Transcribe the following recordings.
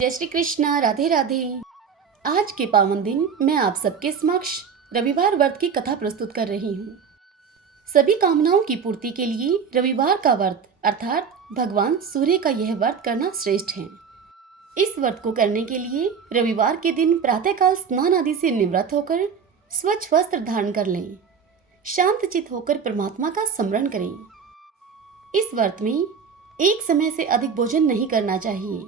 जय श्री कृष्णा, राधे राधे। आज के पावन दिन मैं आप सबके समक्ष रविवार व्रत की कथा प्रस्तुत कर रही हूँ। सभी कामनाओं की पूर्ति के लिए रविवार का व्रत अर्थात भगवान सूर्य का यह व्रत करना श्रेष्ठ है। इस व्रत को करने के लिए रविवार के दिन प्रातःकाल स्नान आदि से निवृत्त होकर स्वच्छ वस्त्र धारण कर लें। शांत चित होकर परमात्मा का स्मरण करें। इस व्रत में एक समय से अधिक भोजन नहीं करना चाहिए।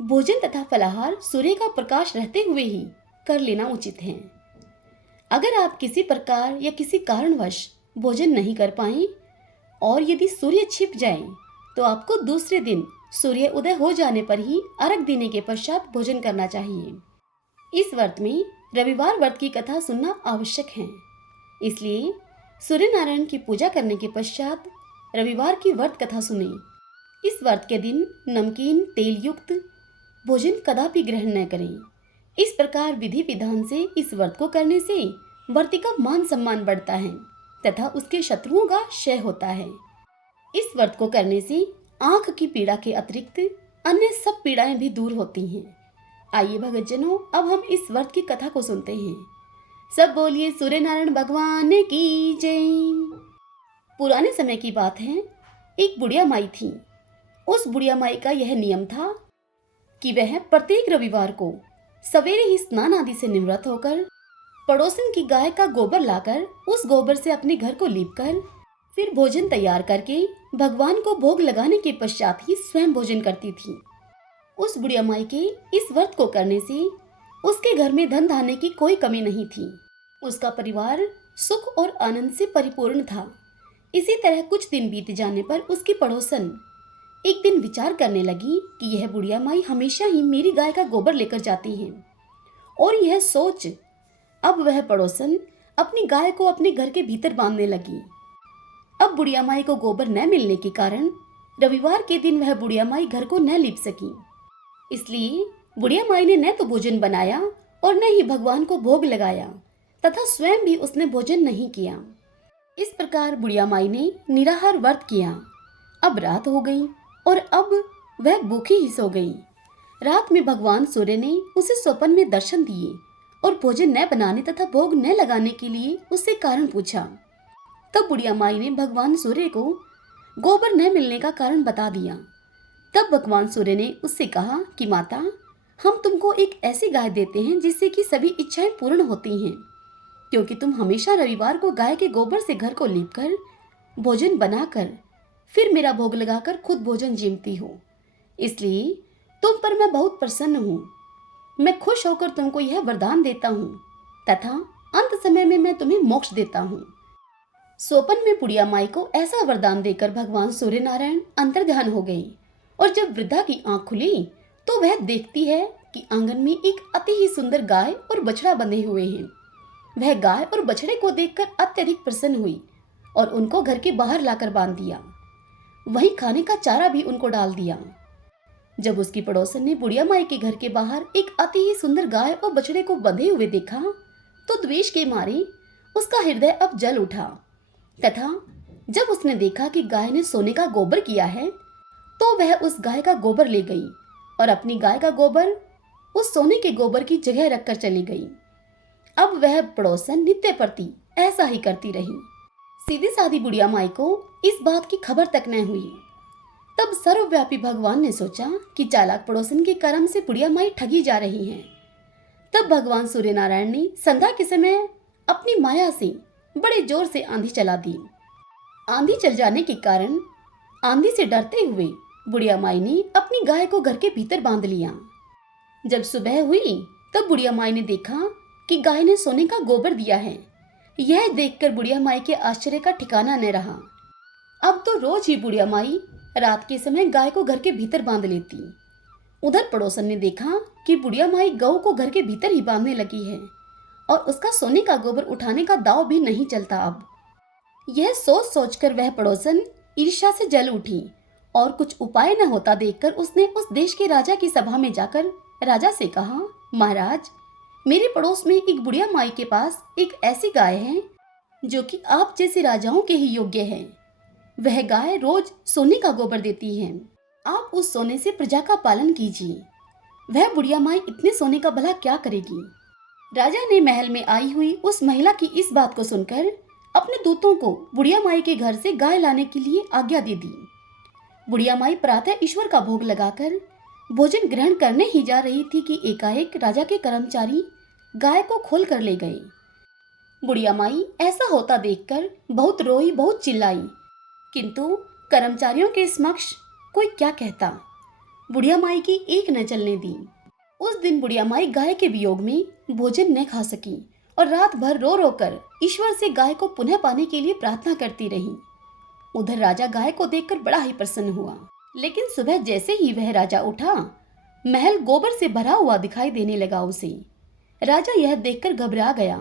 भोजन तथा फलाहार सूर्य का प्रकाश रहते हुए ही कर लेना उचित है। अगर आप किसी प्रकार या किसी कारणवश भोजन नहीं कर पाएं और यदि सूर्य छिप जाए तो आपको दूसरे दिन सूर्य उदय हो जाने पर ही अर्घ देने के पश्चात भोजन करना चाहिए। इस व्रत में रविवार व्रत की कथा सुनना आवश्यक है, इसलिए सूर्य नारायण की पूजा करने के पश्चात रविवार की व्रत कथा सुनें। इस व्रत के दिन नमकीन तेल युक्त भोजन कदापि ग्रहण न करें। इस प्रकार विधि विधान से इस व्रत को करने से व्रती का मान सम्मान बढ़ता है तथा उसके शत्रुओं का क्षय होता है। इस व्रत को करने से आंख की पीड़ा के अतिरिक्त अन्य सब पीड़ाएं भी दूर होती हैं। आइए भक्तजनों, अब हम इस व्रत की कथा को सुनते हैं। सब बोलिए सूर्य नारायण भगवान की जय। पुराने समय की बात है, एक बुढ़िया माई थी। उस बुढ़िया माई का यह नियम था कि वह प्रत्येक रविवार को सवेरे ही स्नान आदि से निवृत्त होकर पड़ोसन की गाय का गोबर लाकर उस गोबर से अपने घर को लीपकर फिर भोजन तैयार करके भगवान को भोग लगाने के पश्चात ही स्वयं भोजन करती थी। उस बुढ़िया माई के इस व्रत को करने से उसके घर में धन धान्य की कोई कमी नहीं थी। उसका परिवार सुख और आनंद से परिपूर्ण था। इसी तरह कुछ दिन बीत जाने पर उसकी पड़ोसन एक दिन विचार करने लगी कि यह बुढ़िया माई हमेशा ही मेरी गाय का गोबर लेकर जाती है, और यह सोच अब वह पड़ोसन अपनी गाय को अपने घर के भीतर बांधने लगी। अब बुढ़िया माई को गोबर न मिलने के कारण रविवार के दिन वह बुढ़िया माई घर को न लीप सकी। इसलिए बुढ़िया माई ने न तो भोजन बनाया और न ही भगवान को भोग लगाया तथा स्वयं भी उसने भोजन नहीं किया। इस प्रकार बुढ़िया माई ने निराहार व्रत किया। अब रात हो गई और अब वह भूखी ही सो गई। रात में भगवान सूर्य ने उसे स्वप्न में दर्शन दिए और भोजन न बनाने तथा भोग न लगाने के लिए उससे कारण पूछा। तब बुढ़िया माई ने भगवान सूर्य को गोबर न मिलने का कारण बता दिया। तब भगवान सूर्य ने उससे कहा कि माता, हम तुमको एक ऐसी गाय देते हैं जिससे कि सभी इच्छाएं पूर्ण होती हैं, क्योंकि तुम हमेशा रविवार को गाय के गोबर से घर को लीपकर भोजन बनाकर फिर मेरा भोग लगाकर खुद भोजन जीमती हो। इसलिए तुम पर मैं बहुत प्रसन्न हूँ। मैं खुश होकर तुमको यह वरदान देता हूँ तथा अंत समय में मैं तुम्हें मोक्ष देता हूँ। स्वप्न में बुढ़िया माई को ऐसा वरदान देकर भगवान सूर्य नारायण अंतर्ध्यान हो गई, और जब वृद्धा की आंख खुली तो वह देखती है कि आंगन में एक अति ही सुंदर गाय और बछड़ा बंधे हुए हैं। वह गाय और बछड़े को देखकर अत्यधिक प्रसन्न हुई और उनको घर के बाहर लाकर बांध दिया। वहीं खाने का चारा भी उनको डाल दिया। जब उसकी पड़ोसन ने बुढ़िया माई के घर के बाहर एक अति ही सुंदर गाय और बछड़े को बंधे हुए देखा तो द्वेष के मारे उसका हृदय अब जल उठा, तथा जब उसने देखा कि गाय ने सोने का गोबर किया है तो वह उस गाय का गोबर ले गई और अपनी गाय का गोबर उस सोने के गोबर की जगह रखकर चली गई। अब वह पड़ोसन नित्य प्रति ऐसा ही करती रही। सीधी सादी बुढ़िया माई को इस बात की खबर तक न हुई। तब सर्वव्यापी भगवान ने सोचा कि चालाक पड़ोसन के कर्म से बुढ़िया माई ठगी जा रही है। तब भगवान सूर्य नारायण ने संध्या के समय अपनी माया से बड़े जोर से आंधी चला दी। आंधी चल जाने के कारण आंधी से डरते हुए बुढ़िया माई ने अपनी गाय को घर के भीतर बांध लिया। जब सुबह हुई तब बुढ़िया माई ने देखा कि गाय ने सोने का गोबर दिया है। यह देखकर बुढ़िया माई के आश्चर्य का ठिकाना न रहा। अब तो रोज ही बुढ़िया माई रात के समय गाय को घर के भीतर बांध लेती। उधर पड़ोसन ने देखा कि बुढ़िया माई गऊ को घर के भीतर ही बांधने लगी है और उसका सोने का गोबर उठाने का दाव भी नहीं चलता। अब यह सोच सोचकर वह पड़ोसन ईर्ष्या से जल उठी और कुछ उपाय न होता देखकर उसने उस देश के राजा की सभा में जाकर राजा से कहा, महाराज, मेरे पड़ोस में एक बुढ़िया माई के पास एक ऐसी गाय है जो कि आप जैसे राजाओं के ही योग्य है। वह गाय रोज सोने का गोबर देती है। आप उस सोने से प्रजा का पालन कीजिए। वह बुढ़िया माई इतने सोने का भला क्या करेगी। राजा ने महल में आई हुई उस महिला की इस बात को सुनकर अपने दूतों को बुढ़िया माई के घर से गाय लाने के लिए आज्ञा दे दी। बुढ़िया माई प्रातः ईश्वर का भोग लगाकर भोजन ग्रहण करने ही जा रही थी कि एकाएक राजा के कर्मचारी गाय को खोल कर ले गए। बुढ़िया माई ऐसा होता देखकर बहुत रोई, बहुत चिल्लाई, किंतु कर्मचारियों के समक्ष कोई क्या कहता। बुढ़िया माई की एक न चलने दी। उस दिन बुढ़िया माई गाय के वियोग में भोजन न खा सकी और रात भर रो रो कर ईश्वर से गाय को पुनः पाने के लिए प्रार्थना करती रही। उधर राजा गाय को देखकर बड़ा ही प्रसन्न हुआ, लेकिन सुबह जैसे ही वह राजा उठा, महल गोबर से भरा हुआ दिखाई देने लगा उसे। राजा यह देखकर घबरा गया।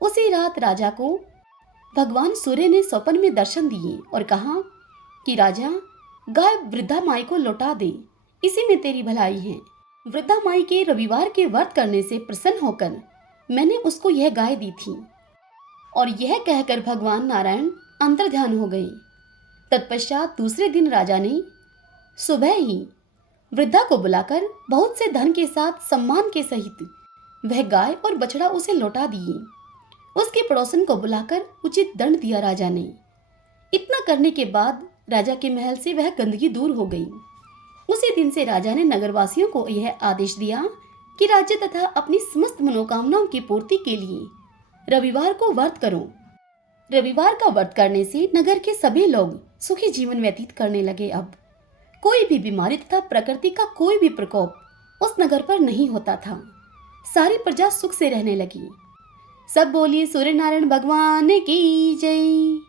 उसी रात राजा को भगवान सूर्य ने स्वप्न में दर्शन दिए और कहा कि राजा, गाय वृद्धा माई को लौटा दे, इसी में तेरी भलाई है। वृद्धा माई के रविवार के व्रत करने से प्रसन्न होकर मैंने उसको यह गाय दी थी। और यह कहकर भगवान नारायण अंतर्ध्यान हो गए। तत्पश्चात दूसरे दिन राजा ने सुबह ही वृद्धा को बुलाकर बहुत से धन के साथ सम्मान के सहित वह गाय और बछड़ा उसे लौटा दिए। उसके पड़ोसन को बुलाकर उचित दंड दिया राजा ने। इतना करने के बाद राजा के महल से वह गंदगी दूर हो गई। उसी दिन से राजा ने नगरवासियों को यह आदेश दिया कि राज्य तथा अपनी समस्त मनोकामनाओं की पूर्ति के लिए रविवार को व्रत करो। रविवार का व्रत करने से नगर के सभी लोग सुखी जीवन व्यतीत करने लगे। अब कोई भी बीमारी तथा प्रकृति का कोई भी प्रकोप उस नगर पर नहीं होता था। सारी प्रजा सुख से रहने लगी। सब बोलिए सूर्य नारायण भगवान की जय।